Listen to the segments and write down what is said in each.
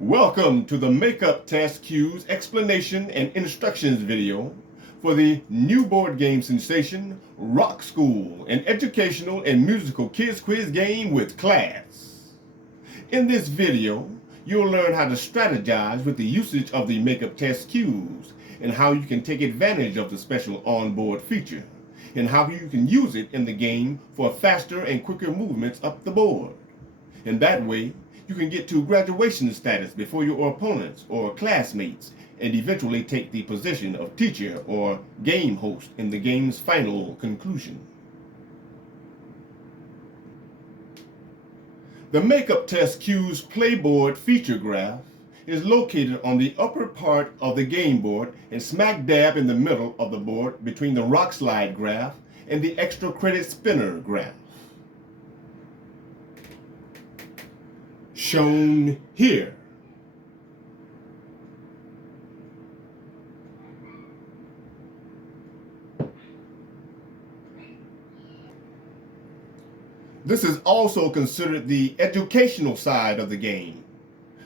Welcome to the Makeup Test Cues explanation and instructions video for the new board game sensation, Rock School, an educational and musical kids quiz game with class. In this video, you'll learn how to strategize with the usage of the Makeup Test Cues and how you can take advantage of the special onboard feature and how you can use it in the game for faster and quicker movements up the board. In that way, you can get to graduation status before your opponents or classmates and eventually take the position of teacher or game host in the game's final conclusion. The Makeup Test Cues playboard feature graph is located on the upper part of the game board and smack dab in the middle of the board between the rock slide graph and the extra credit spinner graph. Shown here. This is also considered the educational side of the game.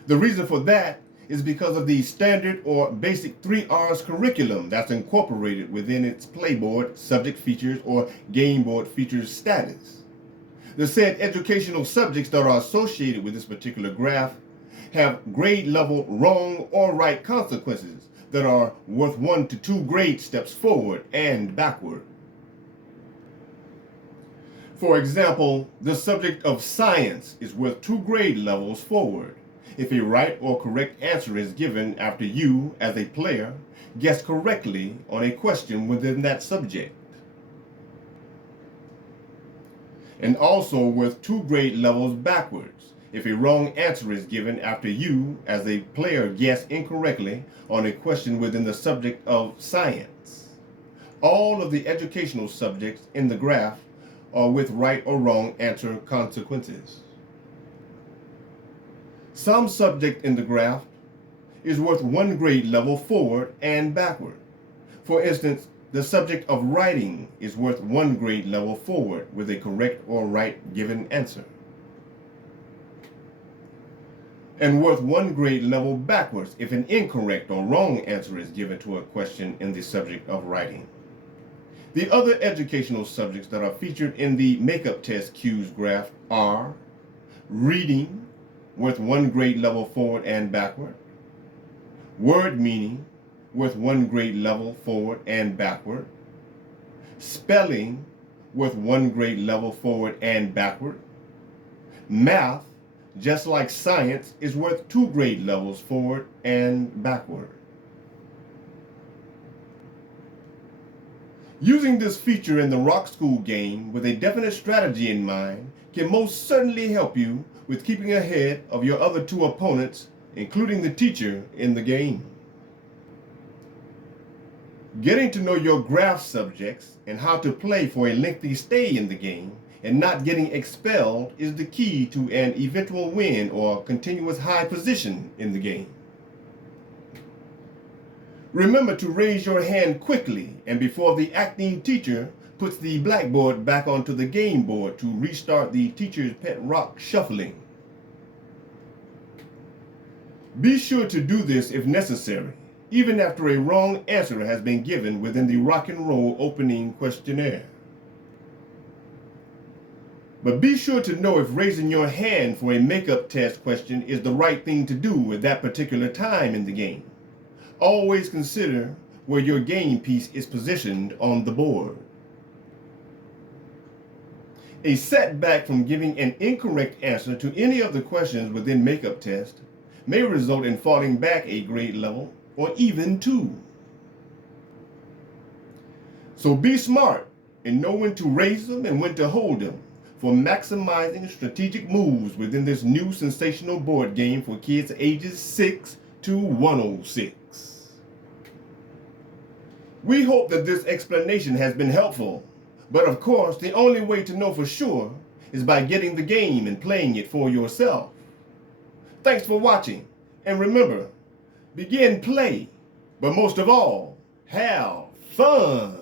The reason for that is because of the standard or basic 3 R's curriculum that's incorporated within its playboard subject features or game board features status. The said educational subjects that are associated with this particular graph have grade level wrong or right consequences that are worth 1 to 2 grade steps forward and backward. For example, the subject of science is worth 2 grade levels forward if a right or correct answer is given after you, as a player, guess correctly on a question within that subject. And also worth 2 grade levels backwards if a wrong answer is given after you, as a player, guess incorrectly on a question within the subject of science. All of the educational subjects in the graph are with right or wrong answer consequences. Some subject in the graph is worth 1 grade level forward and backward. For instance, the subject of writing is worth 1 grade level forward with a correct or right given answer, and worth 1 grade level backwards if an incorrect or wrong answer is given to a question in the subject of writing. The other educational subjects that are featured in the Makeup Test Cues graph are reading, worth 1 grade level forward and backward, word meaning, worth 1 grade level forward and backward, spelling, worth 1 grade level forward and backward, math, just like science, is worth 2 grade levels forward and backward. Using this feature in the Rock School game with a definite strategy in mind can most certainly help you with keeping ahead of your other 2 opponents, including the teacher, in the game. Getting to know your graph subjects and how to play for a lengthy stay in the game and not getting expelled is the key to an eventual win or continuous high position in the game. Remember to raise your hand quickly and before the acting teacher puts the blackboard back onto the game board to restart the teacher's pet rock shuffling. Be sure to do this if necessary, even after a wrong answer has been given within the rock and roll opening questionnaire. But be sure to know if raising your hand for a makeup test question is the right thing to do at that particular time in the game. Always consider where your game piece is positioned on the board. A setback from giving an incorrect answer to any of the questions within makeup test may result in falling back a grade level or even 2. So be smart and know when to raise them and when to hold them for maximizing strategic moves within this new sensational board game for kids ages 6 to 106. We hope that this explanation has been helpful, but of course the only way to know for sure is by getting the game and playing it for yourself. Thanks for watching, and remember, begin play, but most of all, have fun.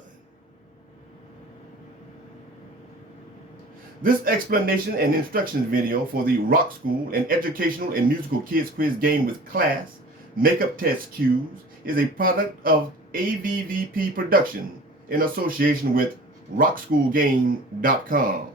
This explanation and instructions video for the Rock School, an educational and musical kids quiz game with class, makeup test cues, is a product of AVVP Production in association with ROCKSCHOOLGame.com.